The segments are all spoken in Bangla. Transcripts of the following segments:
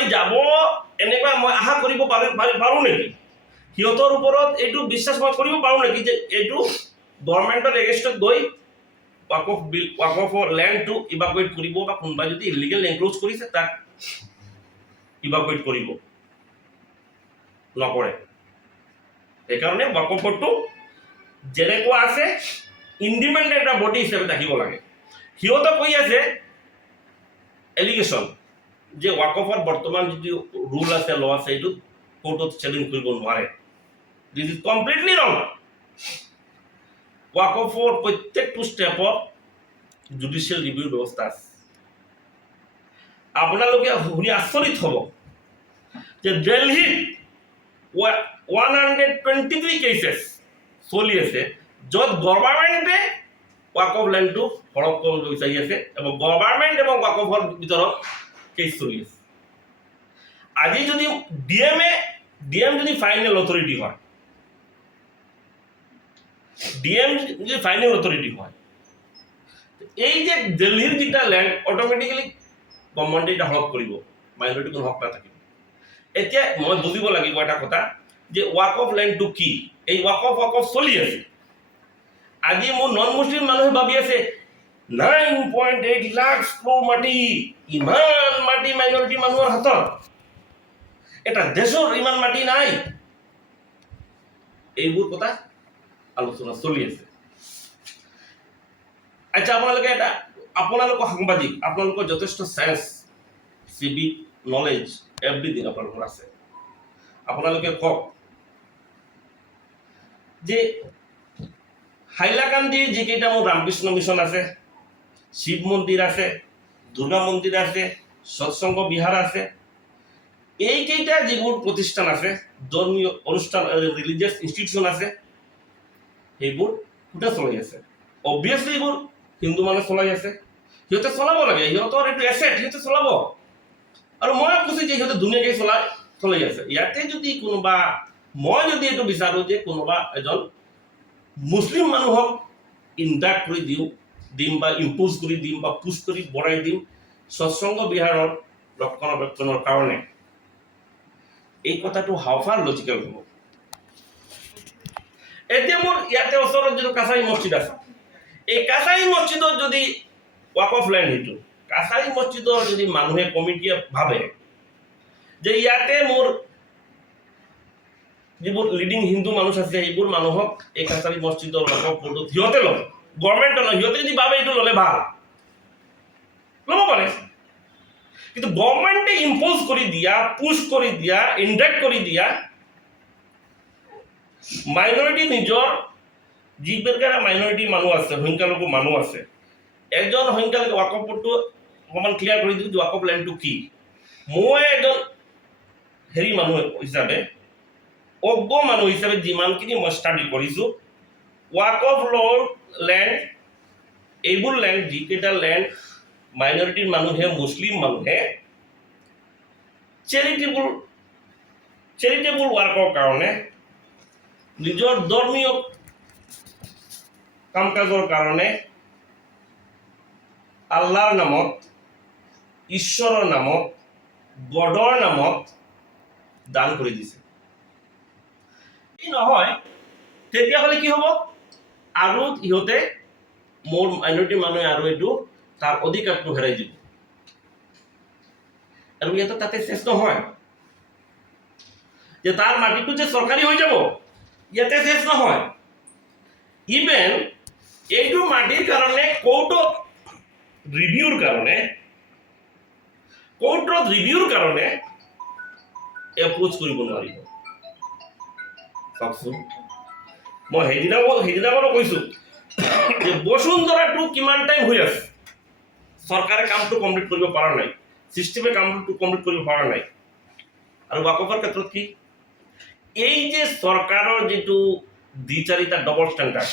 আগুৱাই যাব, এনেকুৱা মই আশা কৰিব পাৰো, পাৰো- নেকি? সিহঁতৰ ওপৰত এইটো বিশ্বাস মই কৰিব পাৰো নেকি যে এইটো গভৰ্ণমেণ্টৰ এগেইনষ্টত গৈ ৱাক অফ বিল ৱাক অফৰ লেণ্ডটো ইভাকুৱেট কৰিব বা কোনোবাই যদি ইলিগেল এনক্ল'জ কৰিছে, তাক ইভাকুৱেট কৰিব। নকৰে। সেইকাৰণে ৱাক অফৰটো যেনেকুৱা আছে ইণ্ডিপেণ্ডেণ্ট এটা বডি হিচাপে থাকিব লাগে। সিহঁতে কৈ আছে এলিগেশ্যন যে ৱাকফৰ বৰ্তমান যিটো ৰুল আছে ল আছে, এইটো কোৰ্টত চেলেঞ্জ কৰিব নোৱাৰে। দিছ ইজ কমপ্লিটলি ৰং ৱাকফৰ প্ৰত্যেকটো ষ্টেপত জুডিচিয়েল ৰিভিউৰ ব্যৱস্থা আছে। আপোনালোকে শুনি আচৰিত হ'ব যে দিল্লীত one hundred twenty three cases চলি আছে, য'ত গভৰ্ণমেণ্টে ৱাকফ লেণ্ডটো সৰহ কৰিব বিচাৰি আছে, এবং গভৰ্ণমেণ্ট এবং ৱাকফৰ ভিতৰত চলি আজি যদি ডি এম এ ডি এম যদি ফাইনেল অথৰিটি হয় ডি এম যদি ফাইনেল অথৰিটি হয় এই যে দিল্লীৰ যিটা লেণ্ড অট'মেটিকেলি গভৰ্ণমেণ্টে এতিয়া হক কৰিব মাইনৰিটি কোনো হক নাথাকিব এতিয়া মই বুজিব লাগিব এটা কথা, যে ৱাক অফ লেণ্ডটো কি? এই ৱাক অফ ৱাক অফ চলি আছে। আজি মোৰ নন মুছলিম মানুহে ভাবি আছে নাইন পইণ্ট এইট লাখ স্কোৰ মাটি, ইমান মাটি মাইনৰিটি মানুহৰ হাতত। এটা দেশৰ ইমান মাটি নাই। এইবোৰ কথা আলোচনা চলি আছে। আচ্ছা আপোনালোকে এটা আপোনালোকৰ সাংবাদিক, আপোনালোকৰ যথেষ্ট চেঞ্চ চিভিক নলেজ এভৰিথিং আপোনালোকৰ আছে। আপোনালোকে কওক যে হাইলাকান্দিৰ যিকেইটা মোৰ ৰামকৃষ্ণ মিছন আছে শিৱ মন্দিৰ আছে দুৰ্গা মন্দিৰ আছে সৎসংগ বিহাৰ আছে। এইকেইটা যিবোৰ প্ৰতিষ্ঠান আছে, ধৰ্মীয় অনুষ্ঠান ৰিলিজিয়াছ ইনষ্টিটিউশ্যন আছে, সেইবোৰ কোনে চলাই আছে? অবভিয়াছলি এইবোৰ হিন্দু মানুহে চলাই আছে। সিহঁতে চলাব লাগে, সিহঁতৰ এইটো এছেট সিহঁতে চলাব। আৰু মই কৈছোঁ যে সিহঁতে ধুনীয়াকৈ চলাই চলাই আছে। ইয়াতে যদি কোনোবা, মই যদি এইটো বিচাৰোঁ যে কোনোবা এজন মুছলিম মানুহক ইণ্ডাক্ট কৰি দিওঁ দিম বা ইম্প'জ কৰি দিম বা পুছ কৰি বঢ়াই দিম, সৎসংগ বিহাৰৰ ৰক্ষণাবেক্ষণৰ কাৰণে এই কথাটো হাওফাৰ লজিকেল হ'ব। এতিয়া মোৰ ইয়াতে ওচৰত যিটো কাছাৰী মছজিদ আছে, এই কাছাৰী মছজিদত যদি ৱাক অফ লেণ্ড সেইটো, কাছাৰী মছজিদৰ যদি মানুহে কমিটিয়ে ভাবে যে ইয়াতে মোৰ যিবোৰ লিডিং হিন্দু মানুহ আছে, সেইবোৰ মানুহক এই কাছাৰী মছজিদৰ ৱাক অফ বোৰ্ডত সিহঁতে ল'ব। গভৰ্ণমেণ্টে লয় সিহঁতে যদি ভাবে এইটো ল'লে ভালো। ল'ব পাৰে। কিন্তু গভৰ্ণমেণ্টে ইম্প'জ কৰি দিয়া পুছ কৰি দিয়া ইণ্ডাক্ট কৰি দিয়া মাইনৰিটি নিজৰ যিবিলাক মাইনৰিটি মানুহ আছে সংখ্যালঘু মানুহ আছে, এজন সংখ্যালঘু ৱাকফটো অকণমান ক্লিয়াৰ কৰি দিওঁ যে ৱাকফ লেণ্ডটো কি। মই এজন হেৰি মানুহ হিচাপে, অজ্ঞ মানুহ হিচাপে যিমানখিনি মই ষ্টাডি কৰিছোঁ অফ লৰ লেণ্ড এইবোৰ লেণ্ড যিকেইটা লেণ্ড মাইনৰিটিৰ মানুহে মুছলিম মানুহে চেৰিটেবল চেৰিটেবল ৱাৰ্কৰ কাৰণে নিজৰ ধৰ্মীয় কাম কাজৰ কাৰণে আল্লাহৰ নামত, ঈশ্বৰৰ নামত, গডৰ নামত দান কৰি দিছে। নহয়, তেতিয়াহ'লে কি হ'ব? আৰু ইহঁতে মোৰ মাইনৰিটি মানুহে আৰু এইটো তাৰ অধিকাৰটো হেৰাই দিব। আৰু ইয়াতে তাতে চেষ্টা নহয়। যে তাৰ মাটিটো যে চৰকাৰী হৈ যাব, ইয়াতে চেষ্টা নহয়। ইভেন এইটো মাটিৰ কাৰণে কোৰ্টত ৰিভিউৰ কাৰণে কোৰ্টত ৰিভিউৰ কাৰণে এপ্ৰ'চ কৰিব নোৱাৰিব। চাওকচোন। মই সেইদিনা সেইদিনা বাৰু কৈছোঁ যে বসুন্ধৰাটো কিমান টাইম হৈ আছে? চৰকাৰে কামটো কমপ্লিট কৰিব পৰা নাই। ছিষ্টেমে কামটো কমপ্লিট কৰিব পৰা নাই। আৰু বাকফৰ ক্ষেত্ৰত কি? এই যে চৰকাৰৰ যিটো দুই চাৰিটা ডবল ষ্টেণ্ডাৰ্ড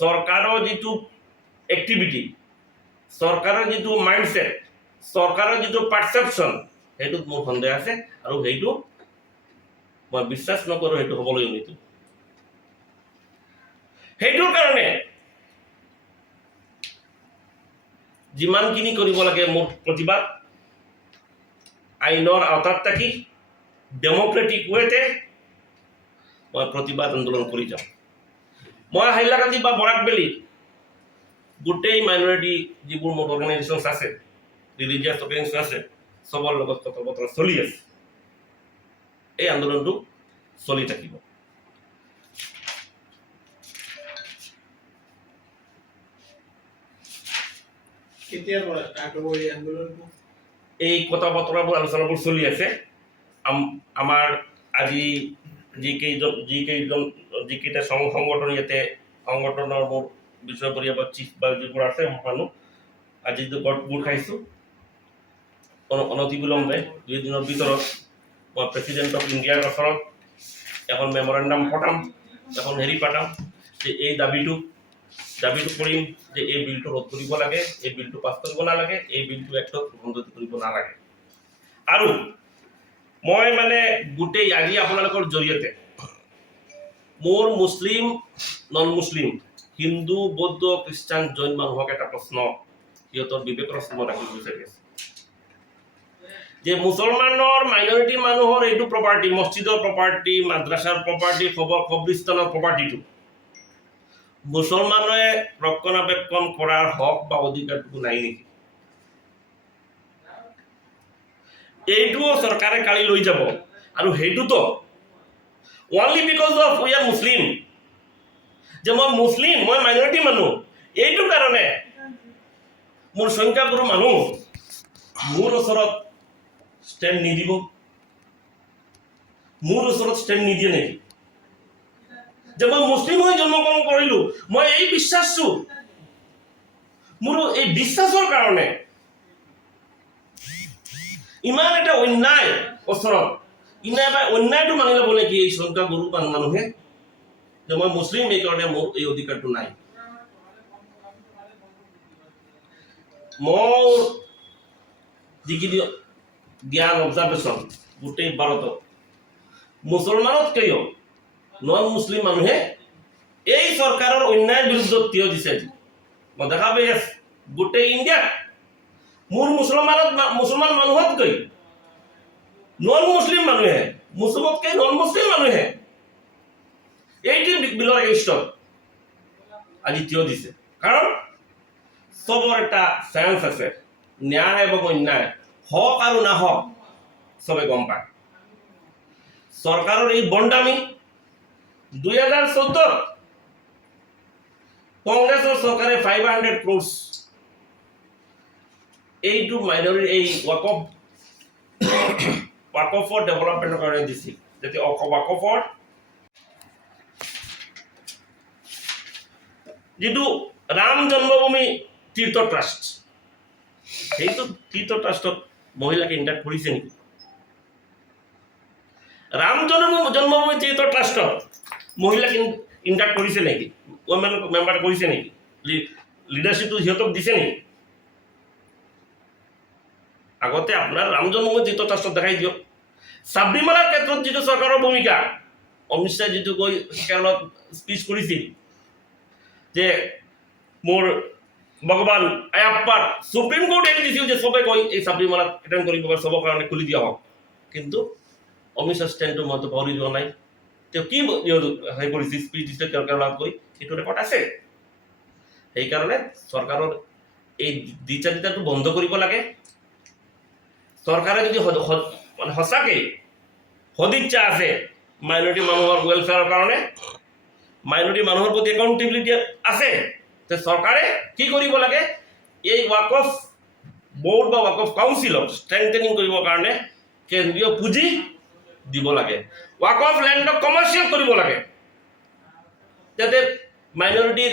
চৰকাৰৰ যিটো এক্টিভিটি চৰকাৰৰ যিটো মাইণ্ডছেট চৰকাৰৰ যিটো পাৰ্চেপশ্যন সেইটোত মোৰ সন্দেহ আছে আৰু সেইটো মই বিশ্বাস নকৰোঁ, সেইটো হ'বলৈ নিদিওঁ সেইটোৰ কাৰণে যিমানখিনি কৰিব লাগে মোৰ প্ৰতিবাদ, আইনৰ আওতাত থাকি ডেম'ক্ৰেটিক ৱেতে মই প্ৰতিবাদ আন্দোলন কৰি যাম। মই হাইলাকান্দি বা বৰাক ভেলী গোটেই মাইনৰিটি যিবোৰ মোৰ অৰ্গেনাইজেশ্যনছ আছে ৰিলিজিয়াছ অৰ্গেনাইজেশ্যন আছে, চবৰ লগত কথা বতৰা চলি আছে। এই আন্দোলনটো চলি থাকিব কেতিয়াৰ পৰা ষ্টাৰ্ট হ'ব এই কথা বতৰাবোৰ আলোচনাবোৰ চলি আছে। আম- আমাৰ আজি যিকেইজন যিকেইজন যিকেইটা সং- সংগঠন ইয়াতে সংগঠনৰ মোৰ বিষয়বৰীয়া বা চিফ বা যিবোৰ আছে মানুহ। আজি গোট গোট খাইছোঁ। অন- অনতিবিলম্বে দুই দিনৰ ভিতৰত মই প্ৰেচিডেণ্ট অফ ইণ্ডিয়াৰ ওচৰত এখন মেমৰেণ্ডাম পঠাম এখন হেৰি পাঠাম। যে এই দাবীটো দাবীটো কৰিম যে এই বিলটো ৰদ কৰিব লাগে, এই বিলটো পাছ কৰিব নালাগে এই বিলটো এক্টত গ্ৰহণ কৰিব নালাগে আৰু মই মানে গোটেই আজি আপোনালোকৰ জৰিয়তে মোৰ মুছলিম নন মুছলিম হিন্দু, বৌদ্ধ, খ্ৰীষ্টান, জৈন মানুহক এটা প্ৰশ্ন সিহঁতৰ বিবেকৰ স্থানত ৰাখিব বিচাৰি আছোঁ। যে মুছলমানৰ মাইনৰিটি মানুহৰ এইটো প্ৰপাৰ্টি মছজিদৰ প্ৰপাৰ্টি মাদ্ৰাছাৰ প্ৰপাৰ্টি খবৰ কবৰিস্তানৰ প্ৰপাৰ্টিটো মুছলমানে ৰক্ষণাবেক্ষণ কৰাৰ হক বা অধিকাৰটো নাই নেকি? এইটোও চৰকাৰে কালি লৈ যাব। আৰু সেইটোতো only because of we are Muslim যে মই মুছলিম মই মাইনৰিটি মানুহ। এইটো কাৰণে মোৰ সংখ্যাগুৰু মানুহ মোৰ ওচৰত ষ্টেণ্ড নিদিব। মোৰ ওচৰত ষ্টেণ্ড নিদিয়ে নেকি? যে মই মুছলিম হৈ জন্মগ্ৰহণ কৰিলোঁ, মই এই বিশ্বাসটো, মোৰ এই বিশ্বাসৰ কাৰণে, ইমান এটা অন্যায় ওচৰত ইমান এটা অন্যায়টো মানি ল'ব নেকি এই সংখ্যা গুৰু মানুহে? যে মই মুছলিম এইকাৰণে মোৰ এই অধিকাৰটো নাই। মোৰ যিখিনি জ্ঞান অবজাৰ্ভেশ্যন গোটেই ভাৰতত মুছলমানতকৈও নন মুছলিম মানুহে এই চৰকাৰৰ অন্যায়ৰ বিৰুদ্ধত থিয় দিছে আজি। মই দেখা পাই আছো। গোটেই ইণ্ডিয়াত মোৰ মুছলমানত মুছলমান মানুহতকৈ নন মুছলিম মানুহে মুছলিমতকৈ নন মুছলিম মানুহে এইটো বিলৰ এগেইনষ্টত আজি থিয় দিছে। কাৰণ চবৰ এটা চেন্স আছে, ন্যায় এবং অন্যায়, হক আৰু নাহক, চবে গম পায়। চৰকাৰৰ এই বণ্ডামি দুই হাজাৰ চৈধ্যত কংগ্ৰেছৰ চৰকাৰে ফাইভ হাণ্ড্ৰেড ক্ৰোৰ্ছ এইটো মাইনৰিটি এই ৱাকফ ৱাকফৰ ডেভেলপমেণ্টৰ কাৰণে দিছিল। যাতে ৱাকফৰ যিটো ৰাম জন্মভূমি তীৰ্থ ট্ৰাষ্ট সেইটো তীৰ্থ ট্ৰাষ্টত মহিলাকে ইণ্টাৰ্ট কৰিছে নেকি? ৰাম জন্ম, জন্মভূমি তীৰ্থ ট্ৰাষ্টত মহিলাক ইণ্টাৰ্ট কৰিছে নেকি? ওমেন মেম্বাৰ কৰিছে নেকি? লিডাৰশ্বিপটো সিহঁতক দিছে নেকি? আগতে আপোনাৰ ৰাম জন্মভূমি তীৰ্থ ট্ৰাষ্টত দেখাই দিয়ক। চাবৰিমালাৰ ক্ষেত্ৰত যিটো চৰকাৰৰ ভূমিকা, অমিত শ্বাহে যিটো গৈ কেৰলত স্পীচ কৰিছিল, যে মোৰ ভগৱান আয়াপ্পাৰ সুপ্ৰিম কোৰ্ট এৰি দিছিল যে চবে গৈ এই চাবৰিমালাত এটেণ্ড কৰিব চবৰ কাৰণে খুলি দিয়া হওক। কিন্তু অমিত শ্বাহ ষ্টেণ্ডটো মইতো পাহৰি যোৱা নাই। তেওঁ কি হেৰি কৰিছিল স্পীচ দিছে কেৰলাত গৈ সেইটো ৰেকৰ্ড আছে। সেইকাৰণে চৰকাৰৰ এই দ্বিচাৰিতাটো বন্ধ কৰিব লাগে। চৰকাৰে যদি মানে সঁচাকৈ সদিচ্ছা আছে মাইনৰিটি মানুহৰ ৱেলফেয়াৰৰ কাৰণে মাইনৰিটি মানুহৰ প্ৰতি একাউণ্টেবিলিটি আছে, তে চৰকাৰে কি কৰিব লাগে? এই ৱাকফ বৰ্ড বা ৱাকফ কাউন্সিলক ষ্ট্ৰেংথেনিং কৰিবৰ কাৰণে কেন্দ্ৰীয় পুঁজি দিব লাগে। ৱাকফ লেণ্ডক কমাৰ্চিয়েল কৰিব লাগে। যাতে মাইনৰিটিৰ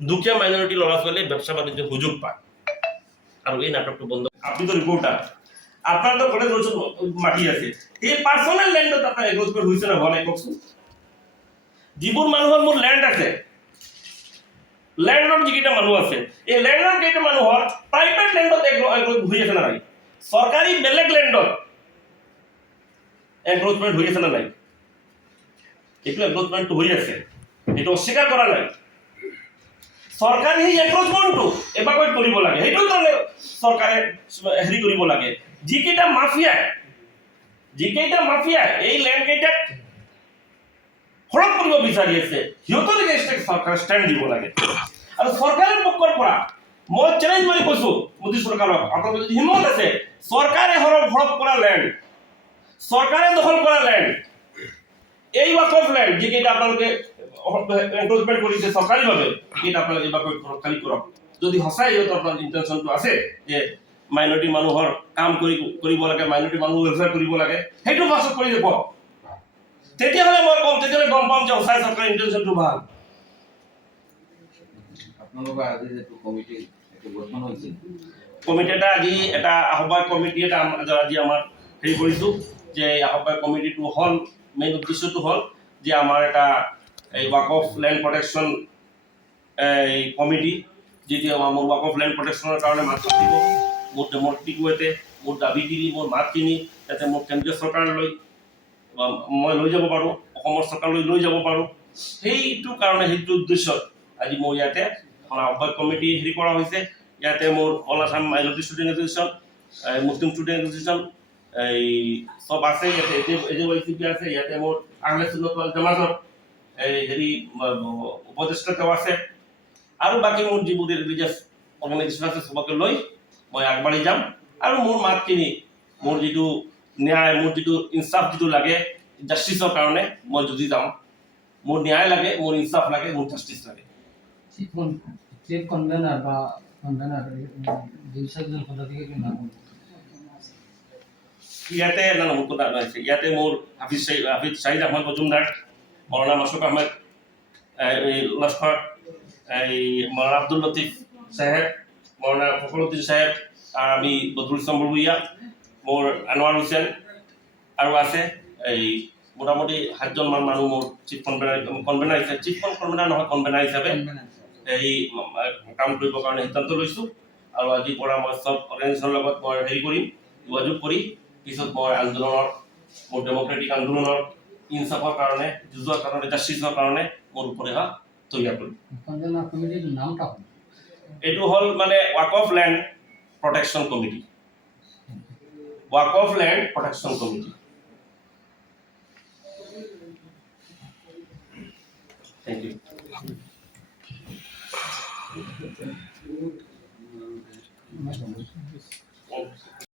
দুখীয়া মাইনৰিটি ল'ৰা ছোৱালীয়ে ব্যৱসা বাণিজ্যৰ সুযোগ পায়। আৰু এই নাটকটো বন্ধ আপনি তো রিপোর্টার আপনার তো ঘরে রয়েছে মাটি আছে। এই পার্সোনাল ল্যান্ডত আপনার এগ্রোচমেন্ট হয়েছে না নাই কওকচোন। যিবোৰ মানুহৰ মোৰ ল্যান্ড আছে ল্যান্ডৰ যিকেইটা মানুহ আছে, এই ল্যান্ডৰ কেইটা মানুহৰ প্ৰাইভেট ল্যান্ডত এগ্ৰোচ হৈ আছে না নাই? চৰকাৰী বেলেগ ল্যান্ডত এগ্ৰোচমেন্ট হৈ আছে না নাই? এইটো এগ্ৰোচমেন্টটো হৈ আছে। এইটো অস্বীকাৰ কৰা নাই। চৰকাৰে সেই এক্ৰচমেণ্টটো এভাকুৱেট কৰিব লাগে। সেইটোৰ কাৰণে চৰকাৰে হেৰি কৰিব লাগে। যিকেইটা মাফিয়া যিকেইটা মাফিয়া এই লেণ্ড কেইটাক সৰগ কৰিব বিচাৰি আছে, সিহঁতৰ এগেইনষ্টে চৰকাৰে ষ্টেণ্ড দিব লাগে। আৰু চৰকাৰৰ পক্ষৰ পৰা মই চেলেঞ্জ মাৰি কৈছো, মোদী চৰকাৰক। আপোনালোকে যদি আছে, চৰকাৰে সৰগ হৰপ কৰা লেণ্ড চৰকাৰে দখল কৰা লেণ্ড এই ৱাকফ লেণ্ড যিকেইটা আপোনালোকে এনক্ৰচমেণ্ট কৰিছে চৰকাৰীভাৱে সেইকেইটা আপোনালোকে এইবাৰ খালী কৰক যদি সঁচাই সিহঁতৰ আপোনাৰ ইণ্টেনশ্যনটো আছে যে মাইনৰিটি মানুহৰ কাম কৰি কৰিব লাগে মাইনৰিটি মানুহ ৱেলফেয়াৰ কৰিব লাগে সেইটো পাছত কৰি দেখুৱাওক তেতিয়াহ'লে মই ক'ম তেতিয়াহ'লে গম পাম যে সঁচাই চৰকাৰৰ ইণ্টেনশ্যনটো ভালো। আপোনালোকৰ আজি যিটো কমিটি এইটো গঠন হৈছিল। কমিটি এটা আজি এটা আহ্বায়ক কমিটি এটা আজি আমাৰ হেৰি কৰিছোঁ। যে আহ্বায়ক কমিটিটো হ'ল মেইন উদ্দেশ্যটো হ'ল যে আমাৰ এটা এই ৱাক অফ লেণ্ড প্ৰটেকশ্যন এই কমিটি যিটো মোৰ ৱাক অফ লেণ্ড প্ৰটেকশ্যনৰ কাৰণে মাত মাতিব মোৰ ডেমক্ৰেটিকো ইয়াতে মোৰ দাবি কিনি মোৰ মাত কিনি যাতে মোৰ কেন্দ্ৰীয় চৰকাৰলৈ মই লৈ যাব পাৰোঁ অসমৰ চৰকাৰলৈ লৈ যাব পাৰোঁ সেইটো কাৰণে সেইটো উদ্দেশ্যত আজি মোৰ ইয়াতে আহ্বায়ক কমিটি হেৰি কৰা হৈছে। ইয়াতে মোৰ all Assam minority student association Muslim student association এই চব আছে, ইয়াতে ৱাই চি পি আছে, ইয়াতে মোৰ আহলে সুন্নত এই হেৰি উপদেষ্টা তেওঁ আছে। আৰু বাকী মোৰ যিবোৰ ৰিলিজিয়াছ অৰ্গেনাইজেশ্যন আছে, চবকে লৈ মই আগবাঢ়ি যাম। আৰু মোৰ মাতখিনি, মোৰ যিটো ন্যায়, মোৰ যিটো ইনচাফ যিটো লাগে জাষ্টিছৰ কাৰণে মই যুঁজি যাম মোৰ ন্যায় লাগে, মোৰ ইনচাফ লাগে, মোৰ জাষ্টিছ লাগে। বা ইয়াতে না না মুকুট আছে। ইয়াতে মোৰ হাফিজ চাহিদ হাফিজ চাহিদ আহমেদ মজুমদাৰ, মৌলানা মাছুক আহমেদ এই লস্কৰ এই মৌলানা আব্দুল লতিফ চাহেব, মৌলানা ফখৰুদ্দিন চাহেব আৰু আমি বদৰুল ইছলাম বৰভূঞা মোৰ আনোৱাৰ হুছেইন আৰু আছে, এই মোটামুটি সাতজনমান মানুহ মোৰ চিফ কনভেনাৰ কনভেনাৰ হিচাপে চিফ কনভেনাৰ নহয় কনভেনাৰ হিচাপে, এই কাম কৰিবৰ কাৰণে সিদ্ধান্ত লৈছোঁ। আৰু আজিৰ পৰা মই চব অৰ্গেনাইজেশ্যনৰ লগত মই হেৰি কৰিম, যোগাযোগ কৰি পিছত মই আন্দোলনৰ মোৰ ডেমক্ৰেটিক আন্দোলনৰ ইনচাফৰ কাৰণে যুঁজৰ কাৰণে জাষ্টিছৰ কাৰণে মোৰ উপদেশা তৈয়াৰ কৰিম। এইটো হ'ল মানে walk of land protection committee walk of land protection committee Thank you.